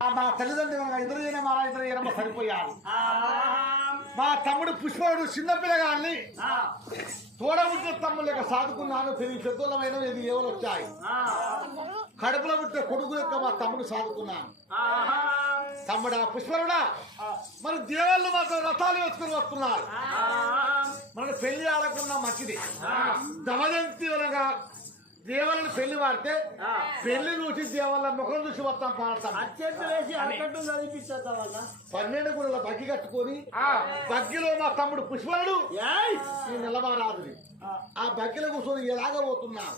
మా తల్లిదండ్రులు ఇంద్రజీన మారాయింద్రజీనమ్మ సరిపోయారు. మా తమ్ముడు పుష్పడు చిన్నపిల్లగాన్ని తోడబుట్టే తమ్ముడు లెక్క సాదుకున్నాను. పెరిగి పెద్దోళ్ళమైన ఇది ఏవలు వచ్చాయి. కడుపులో పుట్టే కొడుకు లెక్క మా తమ్ముడు సాదుకున్నాను. తమ్ముడా పుష్పరుడా, మరి దేవాళ్ళు మాత్రం రథాలు వేసుకుని వస్తున్నారు. మనకు పెళ్లి ఆడకున్నా మంచిది. దమయంతి వలగా దేవాలను పెళ్లి వాడితే పెళ్లి చూసి దేవాళ్ళ ముఖం చూసి వస్తాం పాడతాం. 12 గుళ్ళ బగ్గి కట్టుకొని బగ్గిలో మా తమ్ముడు పుష్పరుడు నిలబరాదు. ఆ బగ్గిలో కూర్చొని ఎలాగ పోతున్నాను.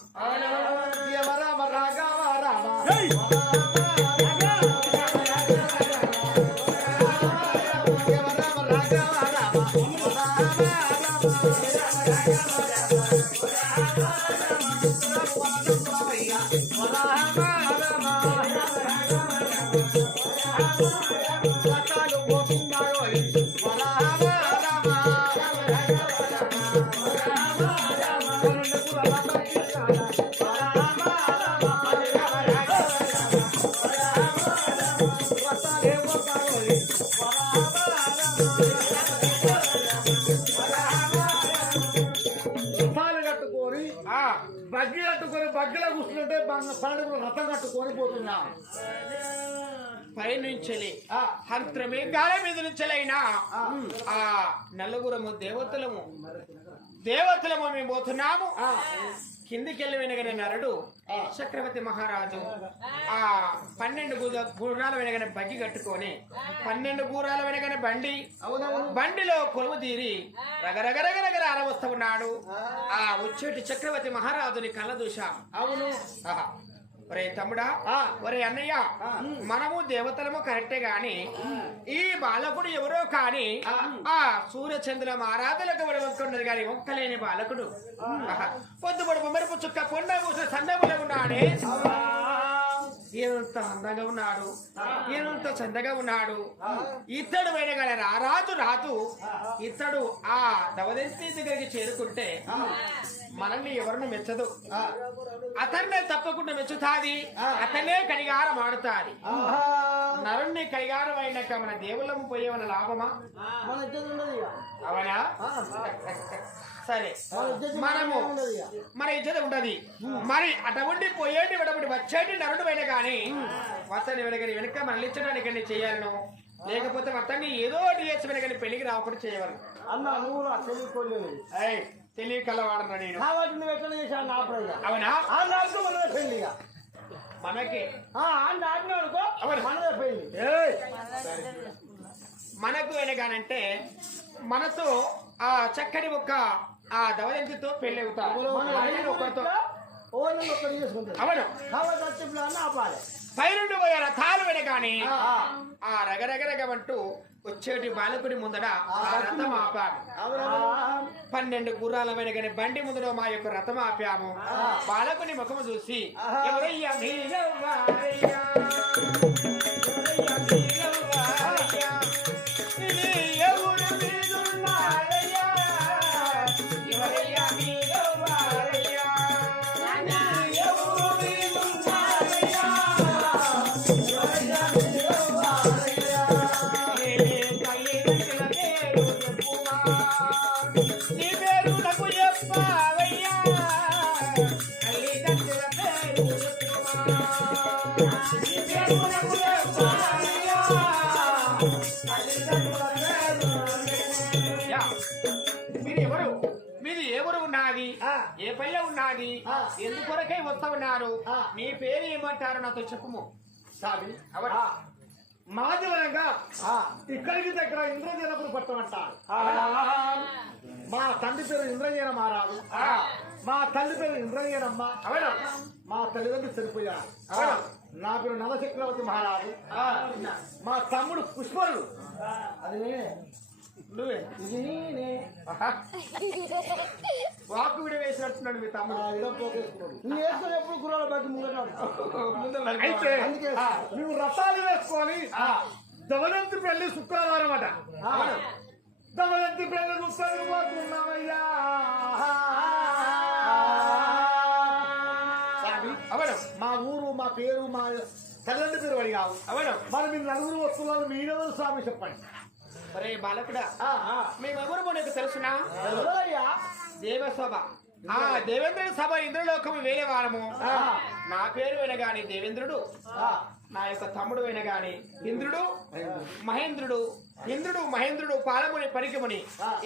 రామ రాఘవ రామ బగ్గి కట్టుకొని బగ్గిలో కూర్చుంటే పండుగ రథం కట్టుకొని పోతున్నాం. పైనుంచి హంత్రమే గాలి మీద నుంచెలైనా ఆ నలుగురము దేవతలము మేము పోతున్నాము. కిందికెళ్ళి వెనగనే నరుడు చక్రవర్తి మహారాజు ఆ 12 గుర్రాల వెనగనే బగ్గి కట్టుకొని 12 గుర్రాల వెనగనే బండిలో కొలువు తీరి రగరగరగరగర అరవస్తూ ఉన్నాడు. ఆ వచ్చేటి చక్రవర్తి మహారాజుని కళ్ళ చూశాం. అవును. ఒరే తమ్ముడా, ఒరే అన్నయ్య, మనము దేవతలము కరెక్టే గాని ఈ బాలకుడు ఎవరో కాని ఆ సూర్యచంద్రుల ఆరాధనకు వడుకుంటున్నారు గాని ఒక్కలేని బాలకుడు పొద్దుపడుపు మెరుపు చుక్క కొండ పూసిన సందములో ఉన్నాడే. ఎంత అందంగా ఉన్నాడు, ఎంత చందగా ఉన్నాడు. ఇతడు వేడగల రాజు ఇతడు ఆ దవదెంతి దగ్గరికి చేరుకుంటే మనల్ని ఎవరిని మెచ్చదు. అతన్నే తప్పకుండా మెచ్చుతాది. అతనే కడిగారం ఆడుతాది. నరుణ్ణి కడిగారం అయినాక మన దేవుళ్ళము పోయేవన్న లాభమా? అవునా? సరే, మనము మన ఇజ్జత ఉండదు. మరి అటువంటి పోయేటి విడబడి వచ్చేటి నరుడు పైన గాని అతన్ని వెనకని వెనక మళ్ళించడానికి అన్ని చేయాలను. లేకపోతే అతన్ని ఏదో చేసి వెనకని పెళ్లికి రాకుండా చేయవలను. తెలియకలవాడన్నా నేను. అవునా? మనకి మనకు వెనగానంటే మనతో ఆ చక్కని ఒక్క ఆ దవయంతితో పెళ్లి అవుతారు. పైరుండి పోయే రథాలు వెనగాని ఆ రగరగరగమంటూ వచ్చేటి బాలకుడి ముందర ఆ రథం ఆపాము. 12 గుర్రాల వెనకని బండి ముందర మా యొక్క రథం ఆపాము. బాలకుని ముఖము చూసి ఎవరయ్యా మీది ఎవరు ఉన్నది, ఏ పల్లె ఉన్నది, ఎందుకొరకై వస్తా ఉన్నారు, మీ పేరు ఏమంటారు నాతో చెప్పుము. మాది వరంగా ఇక్కడికి దగ్గర ఇంద్రజీనపురి పట్టమంటారు. మా తండ్రి పేరు ఇంద్రజీన మహారాజు, మా తల్లి పేరు ఇంద్రజీనమ్మ. మా తల్లిదండ్రులు చనిపోయారు. నా పేరు నలచక్రవర్తి మహారాజు. మా తమ్ముడు పుష్పరుడు. అది నువ్వే వాకు విడ వేసినట్టున్నాడు మీ తమ్ముడు. ఎప్పుడు గుర్రాల బట్టి అయితే నువ్వు రథాలు వేసుకొని దమయంతి పెళ్లి శుక్రవారం అట. దమయంతి పెళ్లి చూస్తాను పోతున్నామయ్యా. మా ఊరు, మా పేరు, తల్లిదండ్రి పేరు అడిగావు. అవును. మరి మీరు నలుగురు వస్తువులను మీరెవరు స్వామి చెప్పండి. ఒరే బాలకుడా, మేమెవరు నీకు తెలుసునా? దేవసభ. ఆ దేవేంద్రుడి సభ ఇంద్రలోకము వేరే వారము. నా పేరు వినగాని దేవేంద్రుడు, నా యొక్క తమ్ముడు వినగాని ఇంద్రుడు మహేంద్రుడు, ఇంద్రుడు మహేంద్రుడు పాలముని పరికముని,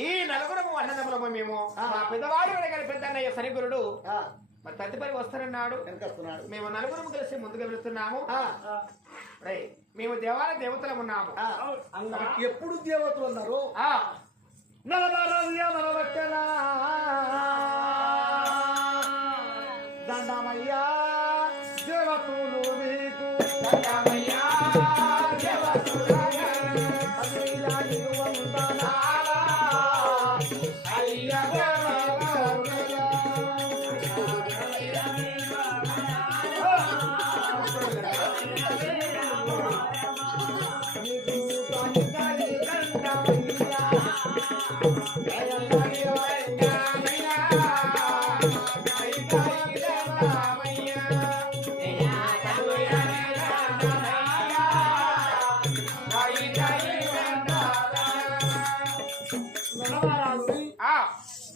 ఈ నలుగురము అన్నదమ్ములము మేము. మా పెద్దవాడు వినగాని పెద్దన్నయ్య సరిగురుడు మరి తదుపరి వస్తారన్నాడు. మేము నలుగురము కలిసి ముందుకు వెళుతున్నాము. మేము దేవతలం ఉన్నాము. ఎప్పుడు దేవతలు ఉన్నారు? నలబట్టనా దండమయ్యా దేవతులు మీకు, దండమయ్యా దేవతులు అయ్యా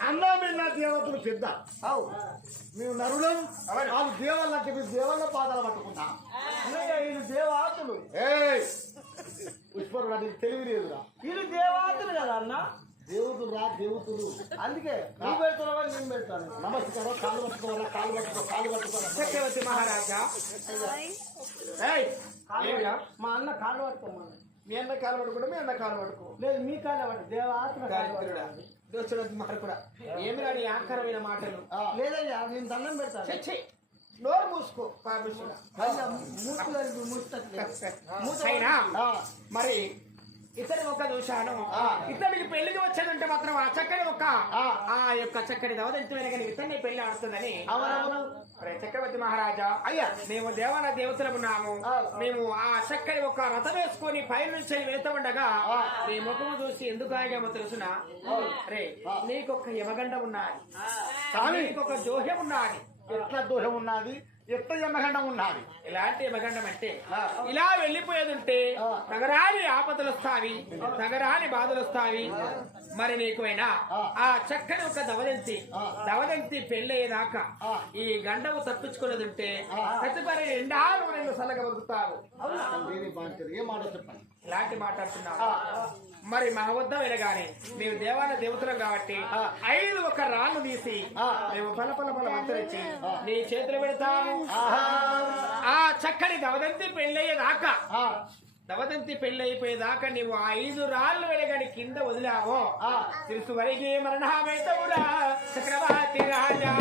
అన్నమిన్న దేవతలు పెద్ద. మేము నరులం, వాళ్ళు దేవాళ్ళు అంటే మీరు దేవాళ్ళ పాదాలు పట్టుకుంటాం. వీళ్ళు దేవాతులు. పుష్పరు నీకు తెలివి లేదురా. వీళ్ళు దేవాతులు కదా అన్న. దేవతలు రా, దేవతలు. అందుకే నువ్వు పెడుతున్నావా నేను పెడతాను. నమస్కారం. కాళ్ళు పట్టుకోవాలా, కాళ్ళు పట్టుకో, కాళ్ళు పట్టుకోవాలా. చక్రవర్తి మహారాజా, మా అన్న కాళ్ళు పట్టుకోమని. మీ అన్న కాలు పట్టుకుంటే మీ అన్న కాలు పట్టుకో. లేదు మీ కాళ్ళు పట్టు. దేవాతులు దోచుడు కూడా ఏమి రాని ఆకరమైన మాటలు. లేదయ్యా నేను దండం పెడతాను. నోరు మూసుకో పాపిస్తున్నా. అయినా మరి ఇతని ఒక చూశాను. ఇతనికి పెళ్లికి వచ్చాడంటే మాత్రం ఆ చక్కని ఒక ఆ యొక్క చక్కని దవదంతమైన కానీ ఇతన్ని పెళ్లి ఆడుతుందని. చక్రవర్తి మహారాజా, అయ్యా మేము దేవతలమున్నాము. మేము ఆ చక్కని ఒక రథం వేసుకొని పై నుంచి వెళ్తూ ఉండగా నీ ముఖము చూసి ఎందుకు ఆగామో తెలుసునా? రే నీకొక యమగండం ఉన్నది, నీకొక దోహ్యం ఉన్నది. ఎట్లా దోషం ఉన్నది? ఎట్లా యమగండం ఉన్నది? ఎలాంటి యమగండం అంటే ఇలా వెళ్ళిపోయేది ఉంటే తగరాని ఆపదలు వస్తావి, తగరాని బాధలు వస్తావి. మరి నీకుైనా ఆ చక్కని ఒక దవదంతి పెళ్ళయ్యేదాకా ఈ గండము తప్పించుకున్నది ఉంటే ప్రతిపరి ఎండాలు రెండు సలగ బతుకుతావు. ఏ మాట చెప్పండి. ఇలాంటి మాట్లాడుతున్నావు. మరి మా వద్ద వినగానే మేము దేవతలం కాబట్టి 5 ఒక రాళ్ళు తీసి మేము పల మంత్రించి నీ చేతులు పెడతాము. ఆ చక్కని దవదంతి పెళ్ళయ్యేదాకా, దవదంతి పెళ్లి అయిపోయేదాకా నీవు 5 రాళ్ళు వెడగాని కింద వదిలావో తెలుసు వరిగే మరణమైతవురా చక్రవర్తి రాజా.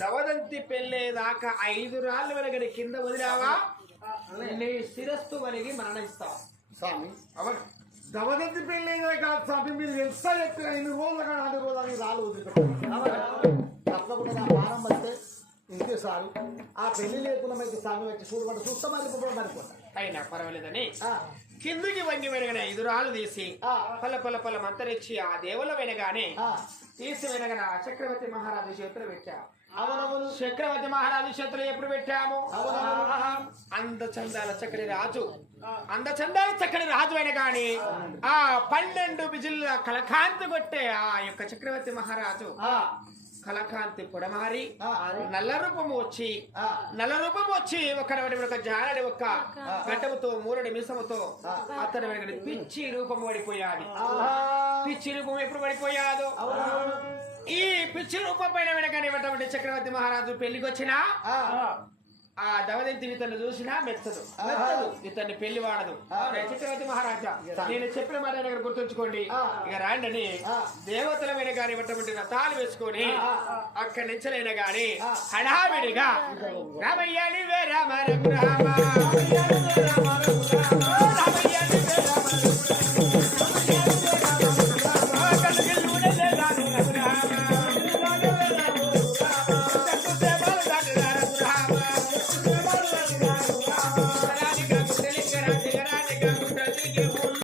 దవదంతి పెళ్ళేదాకా 5 రాళ్ళు వెనగడి కింద వదిలావా నీ శిరస్సు వలిగి మరణిస్తావు. స్వామి అవును. దవదంతి పెళ్ళేదే కాదు స్వామి. మీరు ఎంత చెప్పిన 5 రోజులు కానీ 4 రోజులు రాళ్ళు వదిలిపెట్టారు. తప్పకుండా నా ప్రాణం వస్తే ఇంకే సారు ఆ పెళ్లి లేకుండా అయితే స్వామి వచ్చి చూడకుండా చూస్తామని అనుకుంటా. అయినా పర్వాలేదని కిందికి వంగి వెనగానే 5 రాళ్ళు తీసి పల మంతరిచ్చి ఆ దేవుల వెనగానే తీసి వెనగన చక్రవర్తి మహారాజు చేతులు పెట్టాము. చక్రవర్తి మహారాజు చేతులు ఎప్పుడు పెట్టాము? అందచందాల చక్కని రాజు, అందచందాల చక్కని రాజు అయిన గాని ఆ 12 బిజిల్ల కలకాంతి కొట్టే ఆ యొక్క చక్రవర్తి మహారాజు కలకాంతి పొడమారి నల్ల రూపము వచ్చి ఒక జానడి ఒక గడ్డముతో 3 మీసముతో అతను పిచ్చి రూపము పడిపోయాడు. పిచ్చి రూపం ఎప్పుడు పడిపోయాదో ఈ పిచ్చి రూపం పైన వెనకనేటువంటి చక్రవర్తి మహారాజు పెళ్లికి వచ్చినా ఆ దవదంతి ఇతను చూసినా మెచ్చదు, ఇతన్ని పెళ్లి వాడదు. చక్రవర్తి మహారాజా నేను చెప్పిన మాట దగ్గర గుర్తుంచుకోండి. ఇక రాండని దేవతల మీద గాని ఇవ్వటువంటి రథాలు వేసుకొని అక్కడి నుంచలైనా గాని హడావిడిగా రామయ్య నీవే రామ రఘురామ రాధికా